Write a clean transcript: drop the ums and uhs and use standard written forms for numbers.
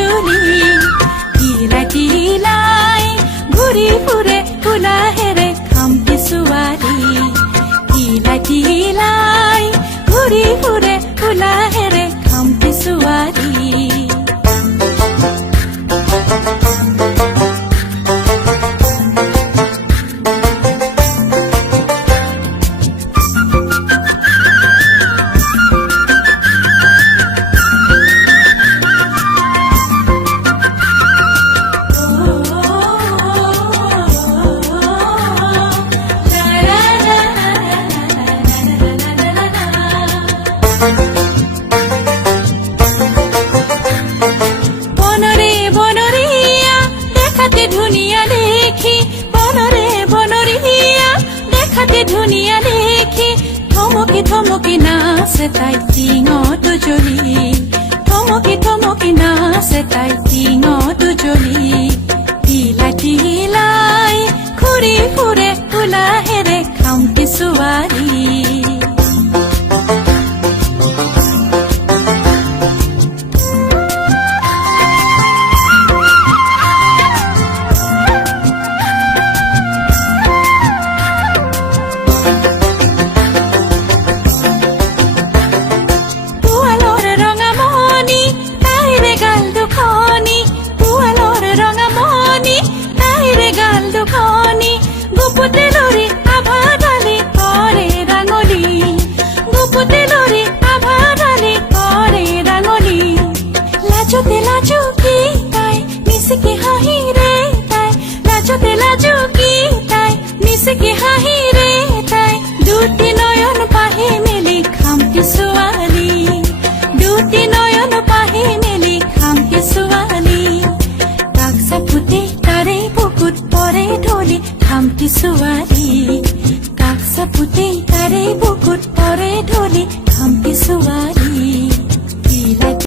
Julie টিলাই টিলাই ঘূৰি ফুৰে কোলাহেৰে খামটি ছোৱালী টিলাই টিলাই ঘূৰি ফুৰে কোলাহেৰে খামটি ছোৱালী বনরে বনরিয়া দেখাতে ধুনিয়া দেখি বনরে বনরিয়া দেখাতে ধুনিয়া দেখি থমকি থমকি নাচে তাই টিঙত জ্বলি থমকি থমকি নাচে তাই টিঙত জ্বলি টিলাই টিলাই ঘূৰি ফুৰে কোলাহেৰে খামটি ছোৱালী গুপুতেলৰি আভাডালি কৰে ৰাঙলী গুপুতেলৰি আভাডালি কৰে ৰাঙলী লাজতে লাজুকি তাই মিচিকি হাঁহিৰে তাই লাজতে লাজুকি তাই মিচিকি হাঁহিৰে তাই দুটি নয়ন পাহি মেলি খামটি ছোৱালী দুটি নয়ন পাহি মেলি খামটি ছোৱালী কাষ চাপুতে তাৰে বুকুত পৰে ঢলি খামটি ছোৱালী কাষ চাপুতে তাৰে বুকুত পৰে ঢলি খামটি ছোৱালী